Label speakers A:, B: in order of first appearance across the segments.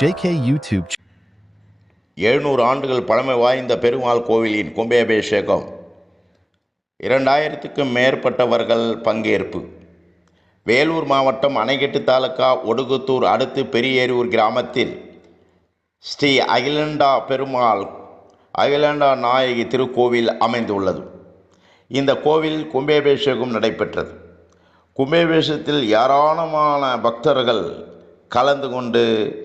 A: JK YouTube
B: எழுநூறு ஆண்டுகள் பழமை வாய்ந்த பெருமாள் கோவிலின் கும்பாபிஷேகம். இரண்டாயிரத்துக்கும் மேற்பட்டவர்கள் பங்கேற்பு. வேலூர் மாவட்டம் அணைக்கட்டு தாலுகா ஒடுகுத்தூர் அடுத்து பெரியேரூர் கிராமத்தில் ஸ்ரீ அகிலண்டா பெருமாள் அகிலண்டா நாயகி திருக்கோவில் அமைந்துள்ளது. இந்த கோவில் கும்பாபிஷேகம் நடைபெற்றது. கும்பாபிஷேகத்தில் ஏராளமான பக்தர்கள் கலந்து கொண்டு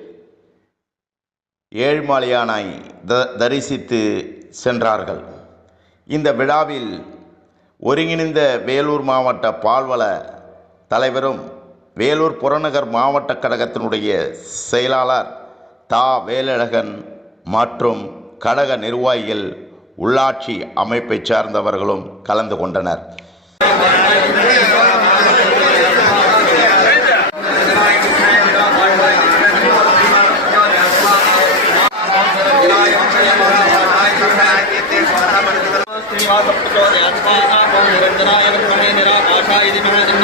B: ஏழ்மலையானை த தரிசித்து சென்றார்கள். இந்த விழாவில் ஒருங்கிணைந்த வேலூர் மாவட்ட பால்வள தலைவரும் வேலூர் புறநகர் மாவட்ட கழகத்தினுடைய செயலாளர் தா. வேலழகன் மற்றும் கழக நிர்வாகிகள் உள்ளாட்சி அமைப்பைச் சார்ந்தவர்களும் கலந்து கொண்டனர்.
C: निरञ्जनाय विद्महे निराकाशाय धीमहि